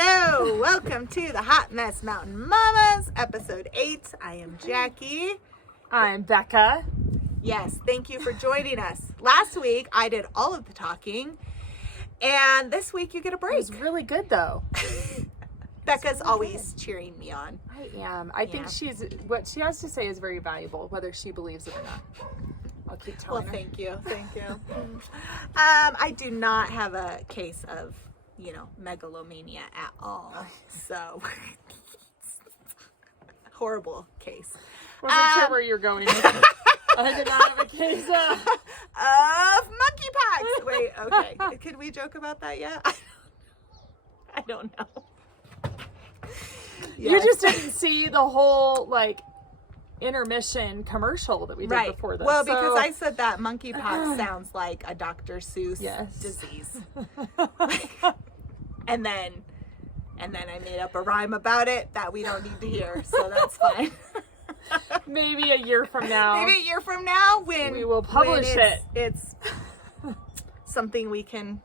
Hello, welcome to the Hot Mess Mountain Mamas, episode 8. I am Jackie. I'm Becca. Yes, thank you for joining us. Last week, I did all of the talking, and this week you get a break. It was really good, though. Becca's always cheering me on. I am. I think what she has to say is very valuable, whether she believes it or not. I'll keep telling her. Thank you. I do not have a case of, megalomania at all. So, horrible case. Wasn't sure where you're going with it. I did not have a case of monkeypox. Wait, okay. Could we joke about that yet? I don't know. Yes. You just didn't see the whole, intermission commercial that we did before this. Well, because I said that monkeypox sounds like a Dr. Seuss disease. and then I made up a rhyme about it that we don't need to hear, so that's fine. Maybe a year from now. When we will publish it. It's something we can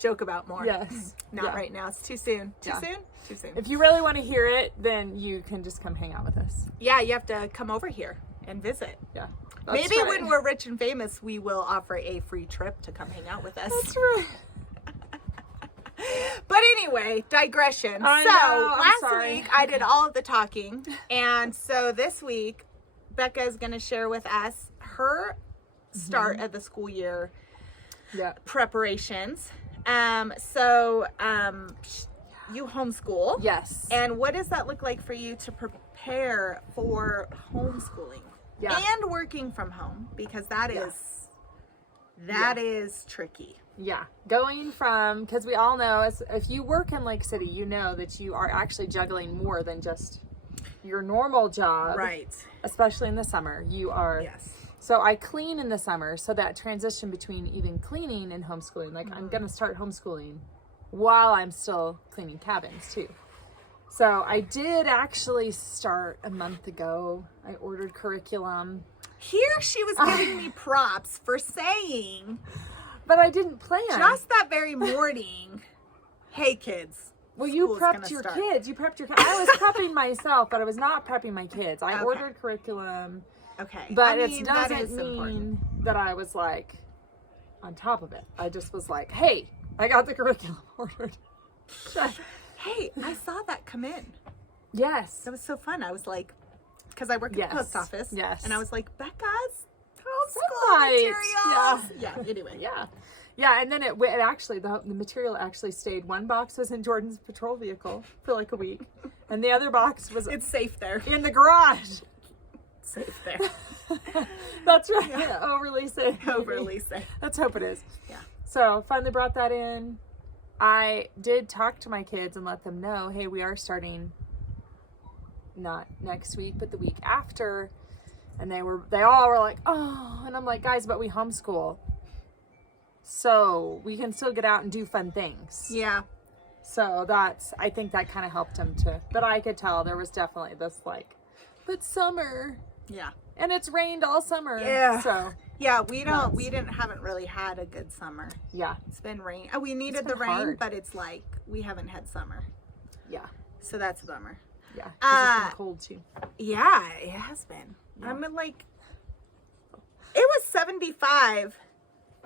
joke about more. Yes. Not right now. It's too soon. Too soon? Too soon. If you really want to hear it, then you can just come hang out with us. Yeah, you have to come over here and visit. Yeah. Maybe when we're rich and famous, we will offer a free trip to come hang out with us. That's right. But anyway, digression. Last week I did all of the talking. And so this week, Becca is going to share with us her start of the school year preparations. You homeschool. Yes. And what does that look like for you to prepare for homeschooling? Yeah. And working from home, because that is tricky. Yeah. Going from, because we all know, if you work in Lake City, you know that you are actually juggling more than just your normal job. Right. Especially in the summer. You are. Yes. So I clean in the summer. So that transition between even cleaning and homeschooling, I'm going to start homeschooling while I'm still cleaning cabins too. So I did actually start a month ago. I ordered curriculum. Here she was giving me props for saying, but I didn't plan. Just that very morning, hey kids. Well, you prepped your kids. You prepped your kids. I was prepping myself, but I was not prepping my kids. I ordered curriculum. Okay. But it doesn't mean that I was on top of it. I just was like, hey, I got the curriculum ordered. Hey, I saw that come in. Yes. That was so fun. I was like, because I work at the post office. Yes. And I was like, Becca's homeschool materials. Yeah, anyway. Yeah, and then it actually, the material actually stayed. One box was in Jordan's patrol vehicle for a week. And the other box was... It's safe there. In the garage. Safe there. That's right. Yeah. Overly safe. Let's hope it is. Yeah. So finally brought that in. I did talk to my kids and let them know, hey, we are starting not next week, but the week after. And they all were like, oh, and I'm like, guys, but we homeschool. So we can still get out and do fun things. Yeah. So I think that kind of helped them but I could tell there was definitely this but summer. Yeah. And it's rained all summer. Yeah. So yeah, haven't really had a good summer. Yeah. It's been rain. Oh, we needed the rain, hard. But it's we haven't had summer. Yeah. So that's a bummer. Yeah. It's been cold too. Yeah, it has been. Yeah. I'm it was 75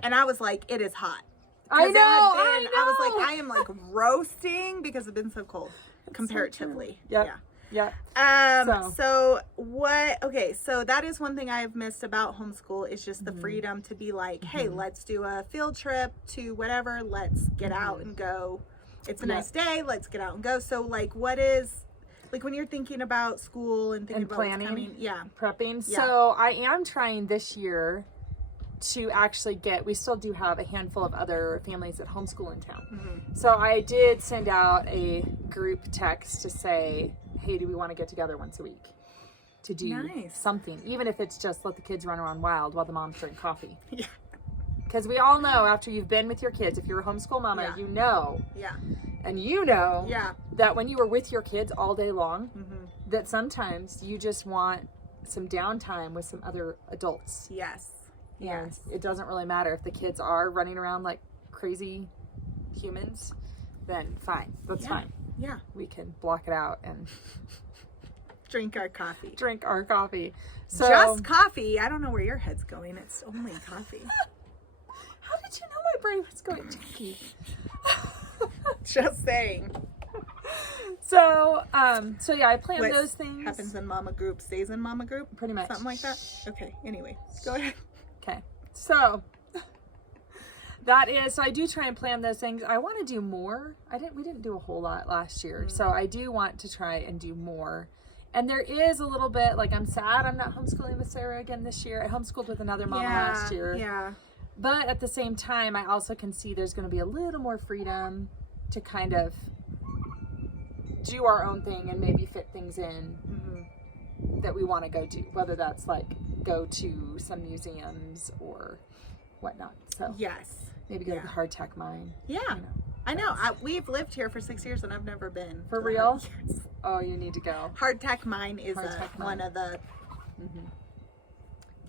and I was like, it is hot. I know. I was like, I am roasting because it's been so cold comparatively. So yeah. So that is one thing I have missed about homeschool is just the freedom to be hey, let's do a field trip to whatever. Let's get out and go. It's a nice day. Let's get out and go. So what is, when you're thinking about school and thinking about planning, what's coming, prepping. Yeah. So I am trying this year to actually we still do have a handful of other families that homeschool in town. Mm-hmm. So I did send out a group text to say, hey, do we want to get together once a week to do something, even if it's just let the kids run around wild while the moms drink coffee. Yeah. Because we all know after you've been with your kids, if you're a homeschool mama, you know. Yeah. And you know that when you were with your kids all day long, that sometimes you just want some downtime with some other adults. Yes. And it doesn't really matter if the kids are running around like crazy humans. then fine. That's fine. Yeah. We can block it out and drink our coffee. So just coffee. I don't know where your head's going. It's only coffee. How did you know my brain was going Jackie? Just saying. So yeah, I planned What those things. happens in mama group stays in mama group. Pretty much. Something like that. Okay. Anyway, go ahead. Okay. So so I do try and plan those things. I want to do more. We didn't do a whole lot last year. So I do want to try and do more. And there is a little bit, like, I'm sad I'm not homeschooling with Sarah again this year. I homeschooled with another mom last year. Yeah. But at the same time, I also can see there's going to be a little more freedom to kind of do our own thing and maybe fit things in that we want to go do, whether that's like go to some museums or whatnot. So yes, maybe go to the hardtack mine. Yeah, you know, I know. We've lived here for 6 years and I've never been. For real? Yes. Oh, you need to go. Hardtack mine is one of the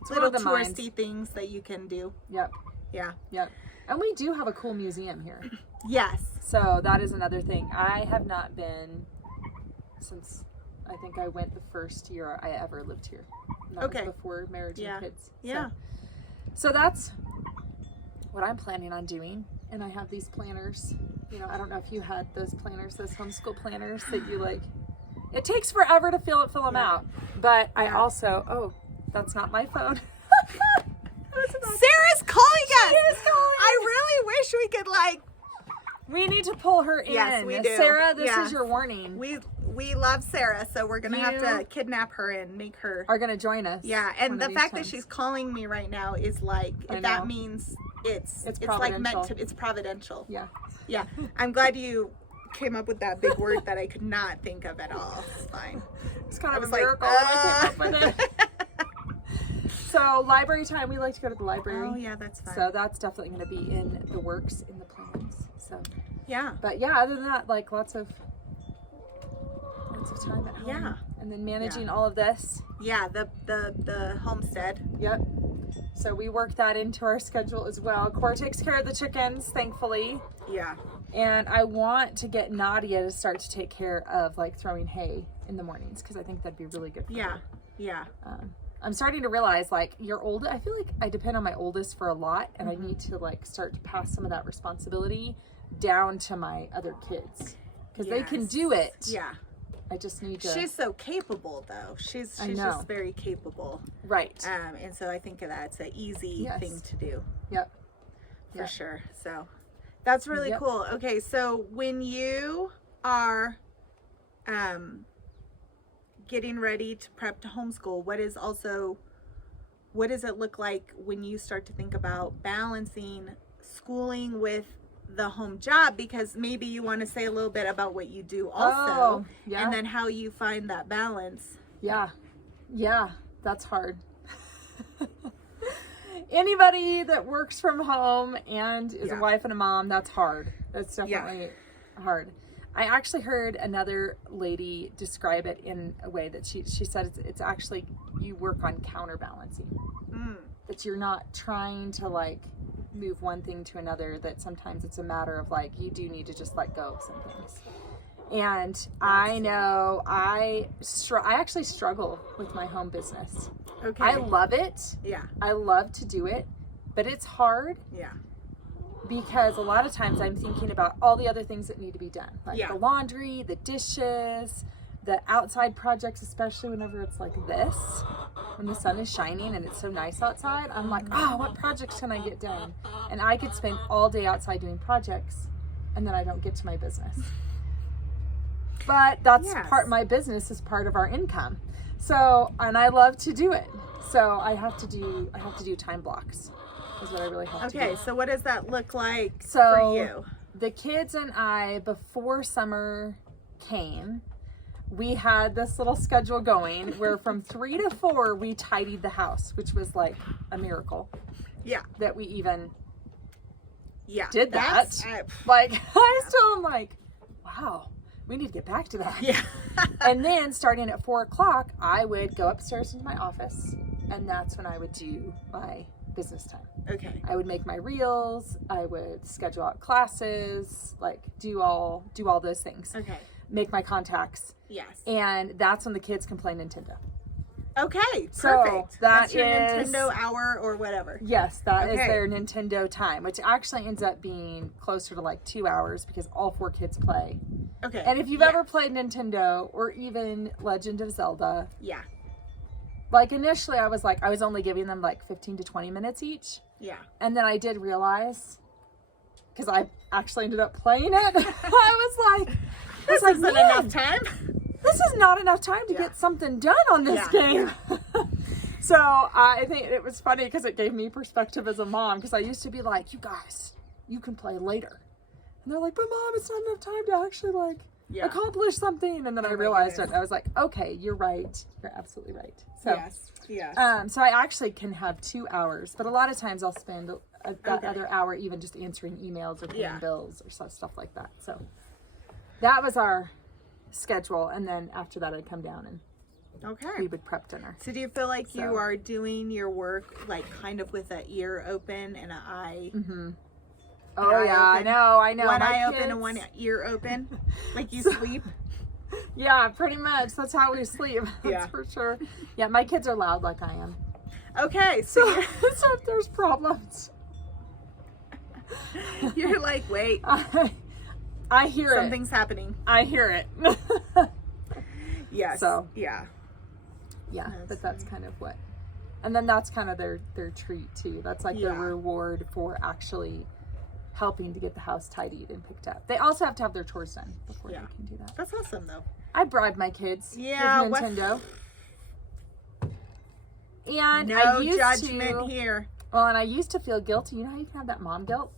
it's little one of the touristy things that you can do. Yep. Yeah. Yep. And we do have a cool museum here. Yes. So that is another thing. I have not been since I think I went the first year I ever lived here. That was before marriage and kids. Yeah. So that's what I'm planning on doing. And I have these planners. You know, I don't know if you had those planners, those homeschool planners that you like. It takes forever to fill them out. But I also, that's not my phone. Sarah's calling us. I really wish we could we need to pull her in. Yes, we do. Sarah, this is your warning. We love Sarah, so we're gonna have to kidnap her and make her are gonna join us. Yeah, and the fact that she's calling me right now is like that means it's like meant to. It's providential. Yeah. Yeah. I'm glad you came up with that big word that I could not think of at all. It's fine. It's kind of a miracle I came up with it. So library time, we like to go to the library. Oh yeah, that's fine. So that's definitely going to be in the works, in the plans. So yeah. But yeah, other than that, like lots of time at home. Yeah. And then managing all of this. Yeah, the homestead. Yep. So we work that into our schedule as well. Cora takes care of the chickens, thankfully. Yeah. And I want to get Nadia to start to take care of like throwing hay in the mornings because I think that'd be really good for her. Yeah. I'm starting to realize like I feel like I depend on my oldest for a lot and I need to like start to pass some of that responsibility down to my other kids because they can do it. Yeah. I just need to. She's so capable though. She's just very capable. Right. And so I think that's an easy thing to do. Yep. For sure. So that's really cool. Okay. So when you are, getting ready to prep to homeschool, what does it look like when you start to think about balancing schooling with the home job? Because maybe you want to say a little bit about what you do also, and then how you find that balance. Yeah, that's hard. Anybody that works from home and is a wife and a mom, that's hard. That's definitely hard. I actually heard another lady describe it in a way that she said it's actually you work on counterbalancing. That you're not trying to like move one thing to another, that sometimes it's a matter of like you do need to just let go of some things. And I know I actually struggle with my home business. Okay. I love it. Yeah. I love to do it, but it's hard. Yeah. Because a lot of times I'm thinking about all the other things that need to be done. Like the laundry, the dishes, the outside projects, especially whenever it's like this, when the sun is shining and it's so nice outside. I'm like, what projects can I get done? And I could spend all day outside doing projects and then I don't get to my business. But that's my business is part of our income. So, and I love to do it. So I have to do time blocks. Is what I really have to do. Okay, so what does that look like for you? The kids and I, before summer came, we had this little schedule going where from 3 to 4 we tidied the house, which was like a miracle. Yeah. That we even did that. Like I still am like, wow, we need to get back to that. Yeah. And then starting at 4 o'clock, I would go upstairs into my office, and that's when I would do my business time. Okay. I would make my reels. I would schedule out classes, like do all those things. Okay. Make my contacts. Yes. And that's when the kids can play Nintendo. Okay, So perfect. That's your is, Nintendo hour or whatever. Yes, that is Okay. their Nintendo time, which actually ends up being closer to like 2 hours because all 4 kids play. Okay. And if you've ever played Nintendo or even Legend of Zelda, Yeah. like initially I was only giving them like 15 to 20 minutes each. Yeah. And then I did realize, because I actually ended up playing it, I was like, This isn't enough time. this is not enough time to get something done on this game. So I think it was funny because it gave me perspective as a mom, because I used to be like, you guys, you can play later. And they're like, but Mom, it's not enough time to actually like accomplish something. And then I realized it. I was like, okay, you're right. You're absolutely right. So, yes. So I actually can have 2 hours, but a lot of times I'll spend that other hour even just answering emails or paying bills or stuff like that. So that was our schedule. And then after that, I'd come down and we would prep dinner. So do you feel like you are doing your work like kind of with an ear open and an eye? Mm-hmm. Oh yeah, I know. One eye open and one ear open, like you sleep. Yeah, pretty much. That's how we sleep. That's for sure. Yeah, my kids are loud like I am. Okay, so if there's problems, you're like, wait. I hear it. Something's happening. I hear it. Yes. So yeah, but that's kind of what, and then that's kind of their treat too. That's like their reward for actually helping to get the house tidied and picked up. They also have to have their chores done before they can do that. That's awesome though. I bribe my kids with Nintendo. And no I used judgment here. Well, and I used to feel guilty. You know how you can have that mom guilt?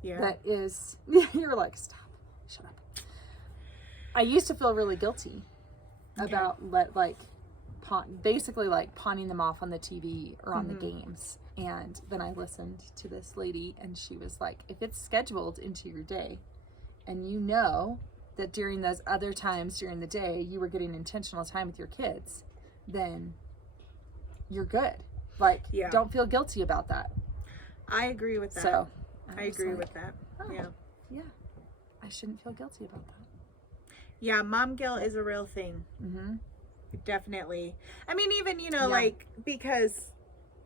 Yeah. That is, you're like, stop, shut up. I used to feel really guilty about basically like pawning them off on the TV or on the games. And then I listened to this lady and she was like, if it's scheduled into your day and you know that during those other times during the day you were getting intentional time with your kids, then you're good. Like, don't feel guilty about that. I agree with that. So I agree with that. Yeah. I shouldn't feel guilty about that. Yeah, mom guilt is a real thing. Mm-hmm. Definitely. I mean, even, like, because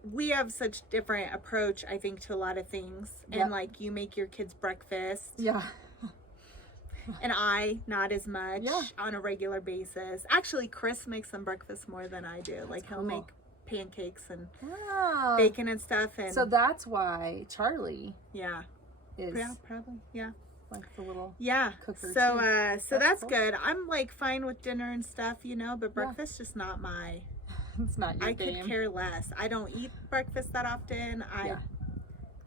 we have such different approach, I think, to a lot of things. And, like, you make your kids breakfast. Yeah. And I, not as much on a regular basis. Actually, Chris makes them breakfast more than I do. Like, he'll make pancakes and bacon and stuff. And so that's why Charlie is probably like the little cooker so too. That's cool. Good. I'm like fine with dinner and stuff, but breakfast just not my it's not your game. Could care less. I don't eat breakfast that often. I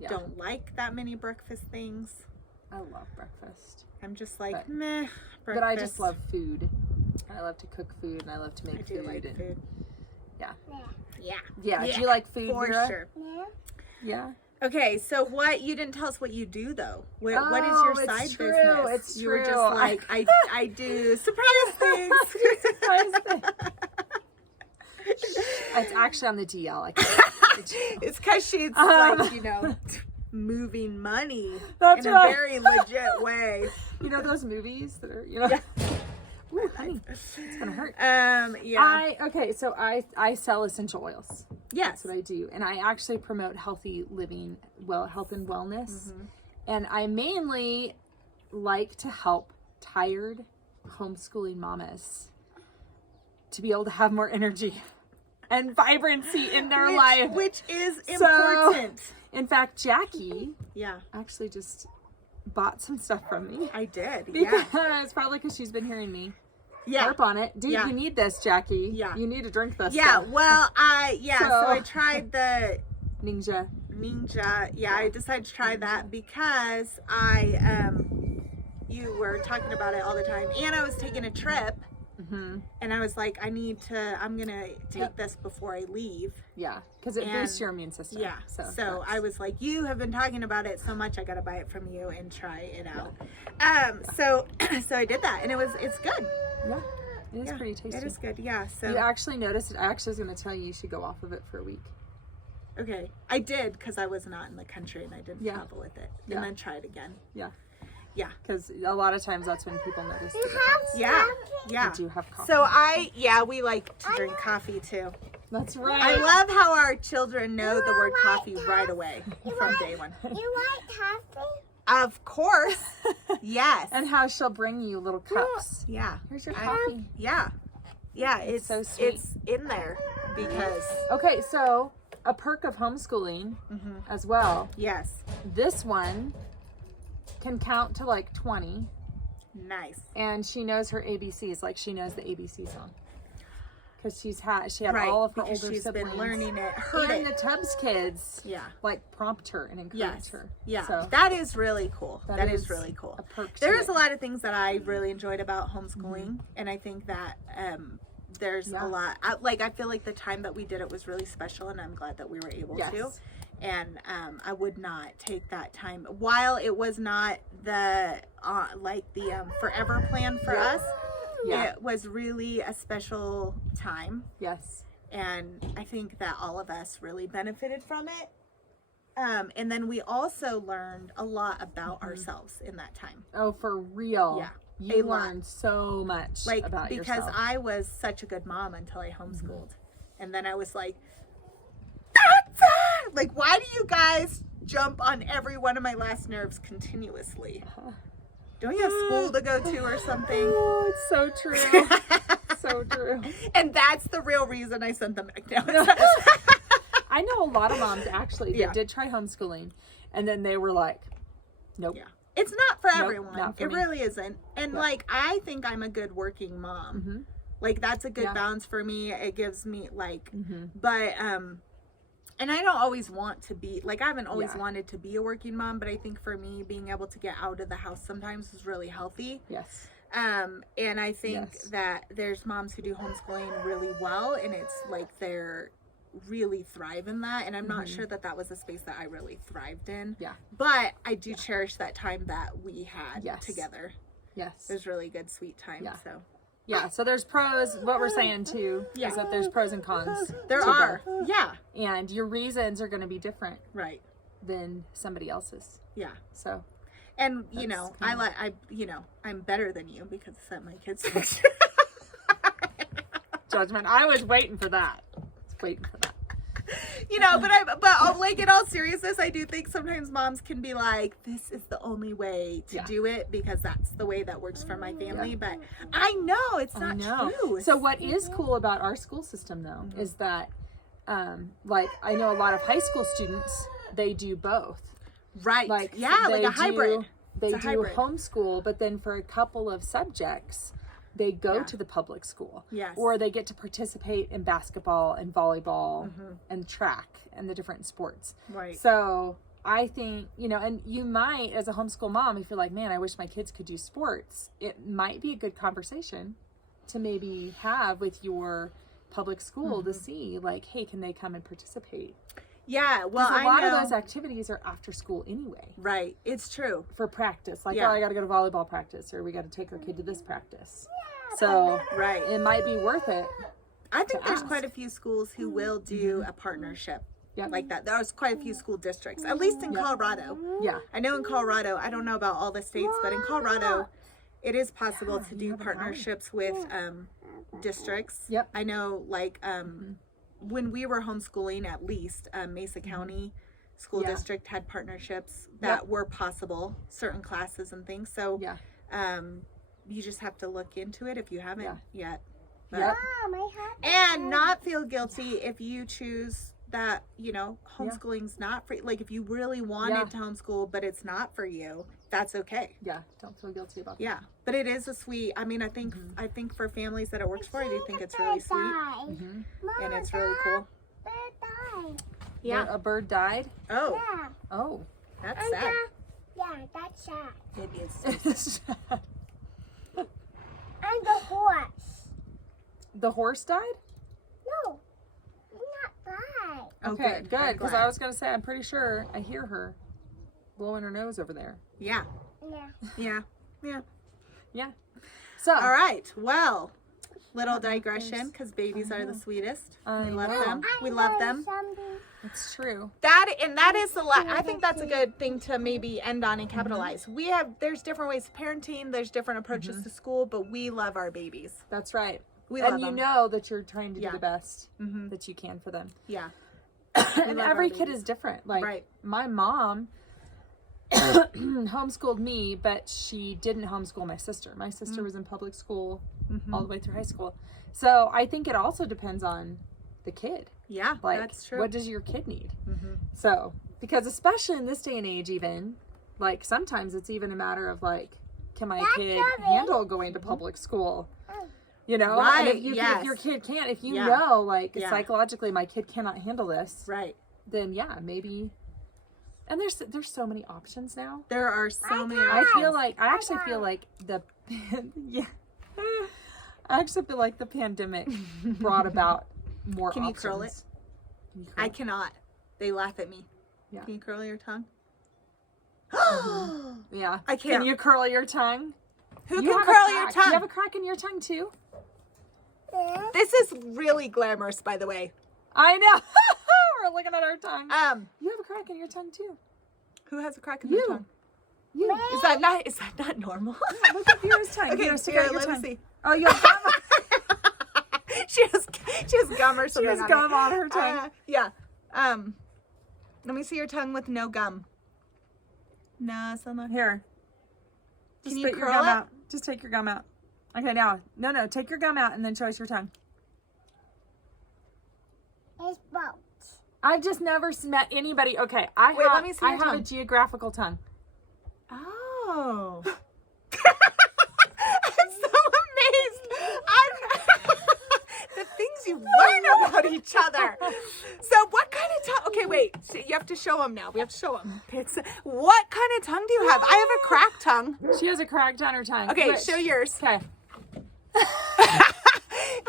don't like that many breakfast things. I love breakfast. I'm just like meh breakfast. But I just love food. I love to cook food and I love to make food. I do like food. Yeah. Do you like food, for Vera? sure? Yeah. Okay, so you didn't tell us what you do though. What is your side business? It's you true. were just like, I do surprise things. It's actually on the DL. It's because she's like, moving money in a very legit way. You know those movies that are, Ooh, honey, it's gonna hurt. So I sell essential oils. Yes, that's what I do, and I actually promote healthy living, health and wellness, and I mainly like to help tired homeschooling mamas to be able to have more energy and vibrancy in their life, which is important. In fact, Jackie, actually just bought some stuff from me. I did, because probably because she's been hearing me harp on it. Dude, you need this, Jackie. Yeah, you need to drink this. Yeah, stuff. Well, so I tried the Ninja. Yeah, I decided to try that because you were talking about it all the time, and I was taking a trip. And I was like, I'm gonna take this before I leave. Yeah, because it boosts your immune system. Yeah. So I was like, you have been talking about it so much, I gotta buy it from you and try it out. So I did that, and it's good. Yeah, it is pretty tasty. It is good. Yeah. So you actually noticed it. I actually was gonna tell you should go off of it for a week. Okay. I did because I was not in the country and I didn't Yeah. travel with it. Yeah. And then try it again. Yeah. Yeah. Because a lot of times that's when people notice the difference. Yeah. Yeah. I do have coffee. So we like to drink coffee too. That's right. I love how our children know the word coffee right away from day one. You like coffee? Of course. Yes. And how she'll bring you little cups. Yeah. Here's your coffee. Yeah. Yeah. It's so sweet. It's in there because Okay, so a perk of homeschooling as well. yes. This one can count to like 20, Nice. and she knows her ABCs, like she knows the ABC song. Because she had Right. all of her Because older she's siblings. been learning it. Heard And it. the Tubbs kids, Yeah. like prompt her and encourage Yes. her. Yeah. So That is really cool. that That is really cool. a perk to There's it. a lot of things that I really enjoyed about homeschooling, and I think that there's Yeah. a lot. I feel like the time that we did it was really special, and I'm glad that we were able to. Yes. And I would not take that time. While it was not the forever plan for us, Yeah. it was really a special time, Yes. and I think that all of us really benefited from it. And then we also learned a lot about ourselves in that time. Oh, for real. Yeah. You A lot. learned so much Like, about because yourself. I was such a good mom until I homeschooled. And then I was like, like, why do you guys jump on every one of my last nerves continuously? Don't you have school to go to or something? Oh, it's so true. So true. And that's the real reason I sent them back down. I know a lot of moms actually that Yeah. did try homeschooling, and then they were like, nope. Yeah. It's not for Nope, everyone. not for It me. really isn't. And Yeah. like, I think I'm a good working mom. Mhm. Like, that's a good Yeah. balance for me. It gives me like, Mhm. but, and I don't always want to be, like, I haven't always Yeah. wanted to be a working mom, but I think for me, being able to get out of the house sometimes is really healthy. Yes. And I think Yes. that there's moms who do homeschooling really well, and it's like they're really thrive in that. And I'm not sure that that was a space that I really thrived in. Yeah. But I do cherish that time that we had Yes. together. Yes. It was really good, sweet time. Yeah. So Yeah. So there's pros. What we're saying too Yeah. is that there's pros and cons. there to are. both. Yeah. And your reasons are going to be different Right. than somebody else's. Yeah. So And That's I'm better than you because I sent my kids. judgment. I was waiting for that. Waiting for that. But like, in all seriousness, I do think sometimes moms can be like, this is the only way to Yeah. do it because that's the way that works for my family. Yeah. But I know it's I not know. true. So what is cool about our school system though is that, like I know a lot of high school students, they do both. Right. Like yeah, like they a hybrid. They It's a do hybrid. homeschool, but then for a couple of subjects, they go Yeah. to the public school. Yes. Or they get to participate in basketball and volleyball and track and the different sports. Right. So I think, and you might, as a homeschool mom, if you're like, man, I wish my kids could do sports, it might be a good conversation to maybe have with your public school to see, like, hey, can they come and participate? Yeah. Well, Because a lot I know. of those activities are after school anyway Right. It's true. for practice. Like, Yeah. oh, I got to go to volleyball practice, or we got to take our kid to this practice. So Right. it might be worth it. I think to there's ask. quite a few schools who will do a partnership Yeah. like that. There's quite a few school districts, at least in Colorado. Yeah. I know in Colorado, I don't know about all the states, but in Colorado, it is possible to do partnerships with districts. Yep. I know, like, when we were homeschooling, at least, Mesa County School Yeah. District had partnerships that were possible, certain classes and things. So, Yeah. you just have to look into it if you haven't Yeah. yet. But- Yep. Mom, I have and not feel guilty if you choose that, homeschooling's not for, like, if you really wanted to homeschool but it's not for you, that's okay. Yeah. Don't feel guilty about that. Yeah, but it is a sweet, I mean, I think for families that it works for, I do think it's really sweet Mm-hmm. and it's really cool. Yeah. A bird died. Oh, Yeah. Oh. that's sad. Yeah, that's sad. It is. And the horse. The horse died? No, not bad. Oh, Okay, good. I'm Because glad. I was going to say, I'm pretty sure I hear her blowing her nose over there. Yeah, Yeah. yeah, yeah. Yeah. So, All right, well, Little digression, because babies are the sweetest. I We love know. them. We love them. It's true. That is the I think that's a good thing to maybe end on and capitalize. There's different ways of parenting. There's different approaches to school, but we love our babies. That's right. We love and you them. know that you're trying to Yeah. do the best that you can for them. Yeah. And love every our kid babies. is different. Like Right. my mom homeschooled me, but she didn't homeschool my sister. My sister was in public school all the way through high school. So I think it also depends on the kid. Yeah, Like, that's true. what does your kid need? So, because especially in this day and age, even, like, sometimes it's even a matter of, like, can my kid handle going to public school? You know? Right, And if yes. your kid can't, if you Yeah. know, like, Yeah. psychologically my kid cannot handle this, Right. then yeah, maybe. And there's so many options now. There are so many I options. actually feel like the yeah. I actually feel like the pandemic brought about more Can you options. curl it? Can you curl I it? cannot. They laugh at me. Yeah. Can you curl your tongue? Yeah. I can't. Can you curl your tongue? Who You can have a curl your crack. Do you have tongue? a crack in your tongue too? This is really glamorous, by the way. I know. We're looking at our tongue. You have a crack in your tongue too. Who has a crack in You. their tongue? You. Is that not normal? Look at yours tongue. Okay, Here, stick here, out your let me tongue. see. Oh, you have gum. she has gum or She something. has gum on her tongue. Yeah. Let me see your tongue with no gum. No, still not. Here. Just Can you spit your curl gum it? out. Just take your gum out. Okay, now. No. Take your gum out and then show us your tongue. It's both. I've just never met anybody. Okay, I Wait, have, let me see I your have a tongue. geographical tongue. Oh. I'm so amazed. The things you learn about each other. So what kind of tongue? Okay, wait. So you have to show them now. We have to show them. What kind of tongue do you have? I have a cracked tongue. She has a cracked on her tongue. Okay, Which- show yours. Okay.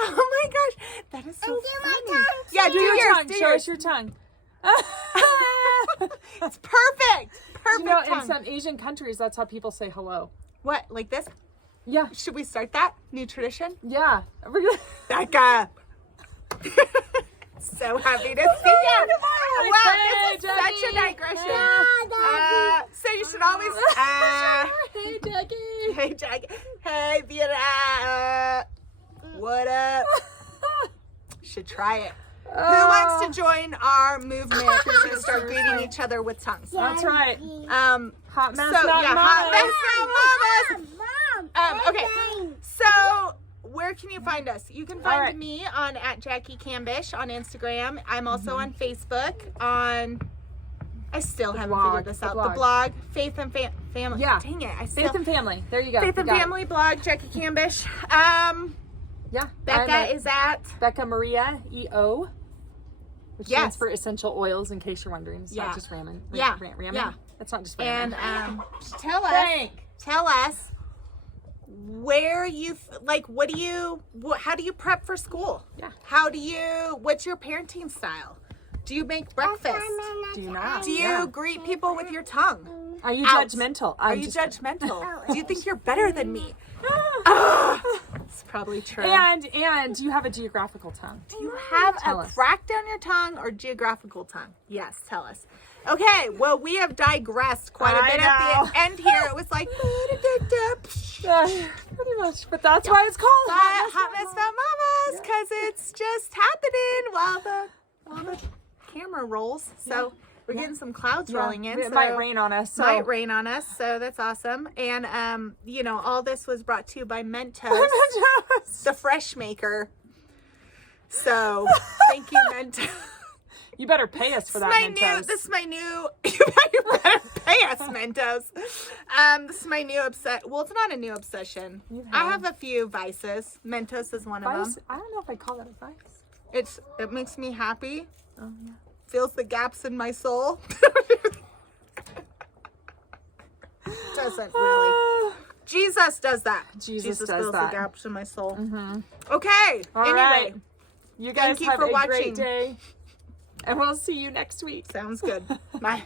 Oh my gosh. That is so Do my funny. tongue. Yeah, Do your yours. tongue. Do Show yours. us your tongue. It's perfect. Perfect You know, in tongue. some Asian countries, that's how people say hello. What, like this? Yeah. Should we start that? New tradition? Yeah. We're gonna... Becca. So happy to see you. Wow, this is such a digression. So you should always. Hey, Jackie. Hey, Jackie. Hey, Vera. What up? Should try it. Who wants to join our movement to start greeting each other with tongues? That's right. Hot mess, So not yeah, hot mamas. mess, not Mom. mamas. Okay. So where can you find us? You can find right. me on @JackieCambish on Instagram. I'm also on Facebook on. I still haven't blog, figured this the out. blog. The blog, Faith and Family. Yeah. Dang it! I still Faith and Family. There you go. Faith You and got it. Family blog. Jackie Cambish. Yeah. Becca is at. Becca Maria EO. Which Yes. stands for essential oils, in case you're wondering. It's Yeah. not just ramen. Yeah. Ramen. Yeah. It's not just ramen. And tell us. Frank. Tell us where you like. What do you? How do you prep for school? Yeah. What's your parenting style? Do you make breakfast? Do you not? Do you Yeah. greet people with your tongue? Are you Out. judgmental? Are you judgmental? Do you think you're better than me? It's probably true. And you have a geographical tongue. Do you have Tell a us. crack down your tongue or geographical tongue? Yes, tell us. Okay, well, we have digressed quite a I bit know. at the end here. It was like, Pretty much. But that's why it's called Hot Mess About Mamas, because it's just happening while the camera rolls. So we're getting some clouds rolling in. It so might rain on us. So. Might rain on us, so that's awesome. And all this was brought to you by Mentos, the fresh maker. So thank you, Mentos. You better pay us for that, Mentos. This is my new. You better pay us, Mentos. This is my new obsession. Well, it's not a new obsession. I have a few vices. Mentos is one of Vice? them. I don't know if I call that a vice. It makes me happy. Oh, yeah. Fills the gaps in my soul. Doesn't really. Jesus does that. Jesus does fills that. the gaps in my soul. Okay. All anyway, right. You guys Thank you have for a watching. great day. And we'll see you next week. sounds good. Bye.